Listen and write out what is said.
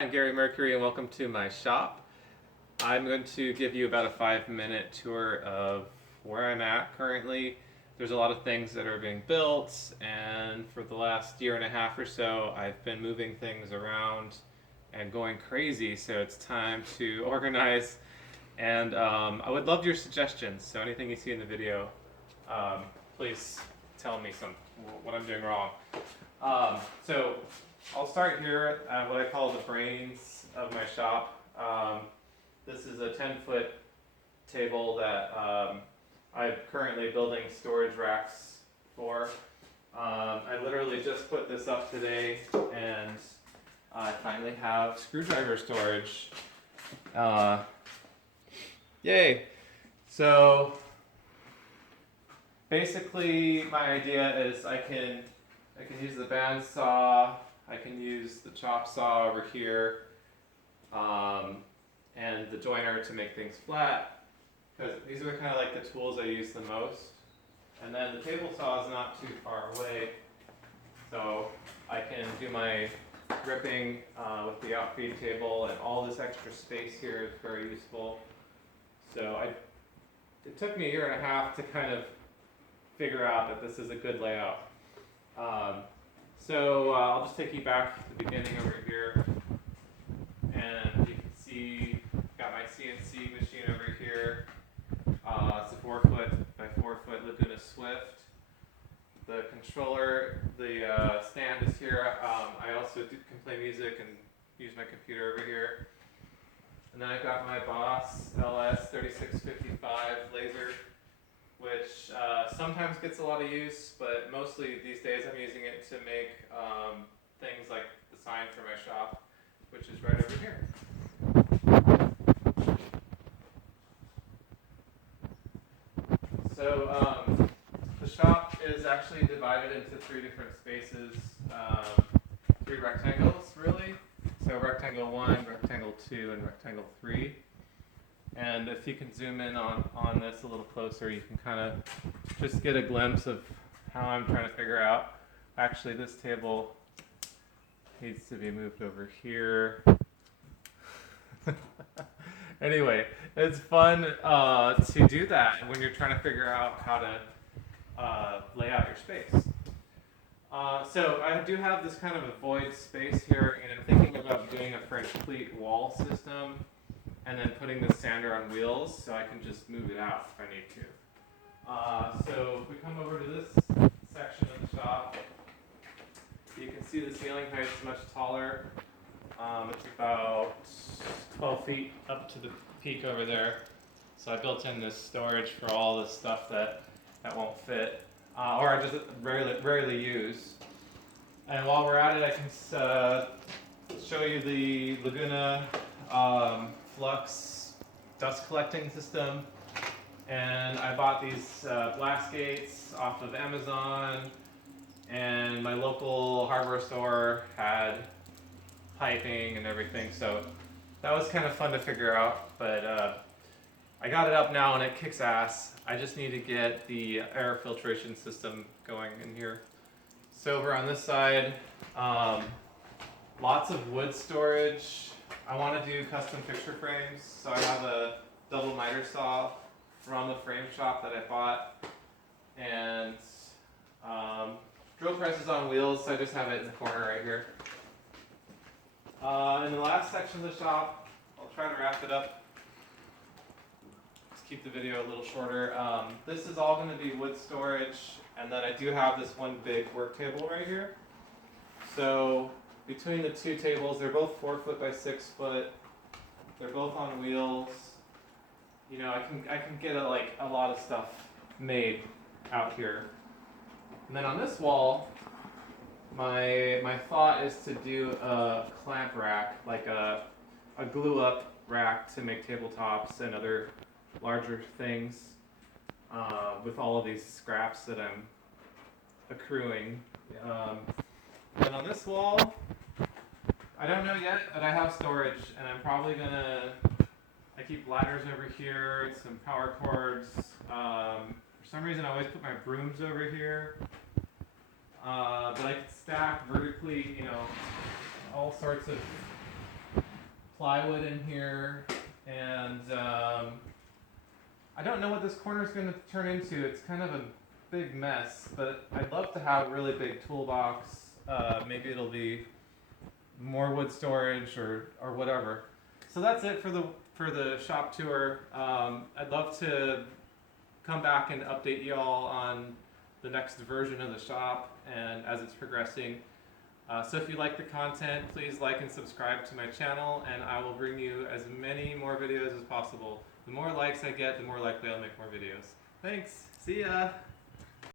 I'm Gary Mercury and welcome to my shop. I'm going to give you about a 5-minute tour of where I'm at currently. There's a lot of things that are being built, and for the last year and a half or so I've been moving things around and going crazy, so it's time to organize. And I would love your suggestions, so anything you see in the video, um, please tell me what I'm doing wrong. So I'll start here at what I call the brains of my shop. This is a 10-foot table that I'm currently building storage racks for. I literally just put this up today, and I finally have screwdriver storage. Yay! So basically, my idea is I can use the bandsaw, I can use the chop saw over here, and the joiner to make things flat, because these are kind of like the tools I use the most. And then the table saw is not too far away, so I can do my ripping with the outfeed table, and all this extra space here is very useful. So it took me a year and a half to kind of figure out that this is a good layout. So I'll just take you back to the beginning over here, and you can see got my CNC machine over here. It's a 4-foot by 4-foot Laguna Swift. The controller, the stand is here. I also can play music and use my computer over here. And then I've got my Boss LS3655 laser, which sometimes gets a lot of use, but mostly these days I'm using it to make things like the sign for my shop, which is right over here. So the shop is actually divided into 3 different spaces, 3 rectangles really. So rectangle 1, rectangle 2, and rectangle 3. And if you can zoom in on this a little closer, you can kind of just get a glimpse of how I'm trying to figure out. Actually, this table needs to be moved over here. Anyway, it's fun to do that when you're trying to figure out how to lay out your space. So I do have this kind of a void space here, and I'm thinking about doing a French pleat wall system, and then putting the sander on wheels so I can just move it out if I need to. So if we come over to this section of the shop, you can see the ceiling height is much taller. It's about 12 feet up to the peak over there. So I built in this storage for all the stuff that won't fit, or I just rarely use. And while we're at it, I can show you the Laguna flux dust collecting system. And I bought these blast gates off of Amazon, and my local hardware store had piping and everything, so that was kind of fun to figure out. But I got it up now and it kicks ass. I just need to get the air filtration system going in here. So over on this side, lots of wood storage. I want to do custom picture frames, so I have a double miter saw from the frame shop that I bought, and drill presses on wheels, so I just have it in the corner right here. In the last section of the shop, I'll try to wrap it up. Just keep the video a little shorter. This is all going to be wood storage, and then I do have this one big work table right here. So between the 2 tables, they're both 4-foot by 6-foot. They're both on wheels. You know, I can get a lot of stuff made out here. And then on this wall, my thought is to do a clamp rack, like a glue up rack to make tabletops and other larger things with all of these scraps that I'm accruing. And on this wall, I don't know yet, but I have storage, and I'm probably gonna. I keep ladders over here, some power cords. For some reason, I always put my brooms over here. But I can stack vertically, you know, all sorts of plywood in here, and I don't know what this corner is going to turn into. It's kind of a big mess, but I'd love to have a really big toolbox. Maybe it'll be more wood storage or whatever. So that's it for the shop tour. I'd love to come back and update you all on the next version of the shop and as it's progressing. So if you like the content, please like and subscribe to my channel, and I will bring you as many more videos as possible. The more likes I get, the more likely I'll make more videos. Thanks. See ya.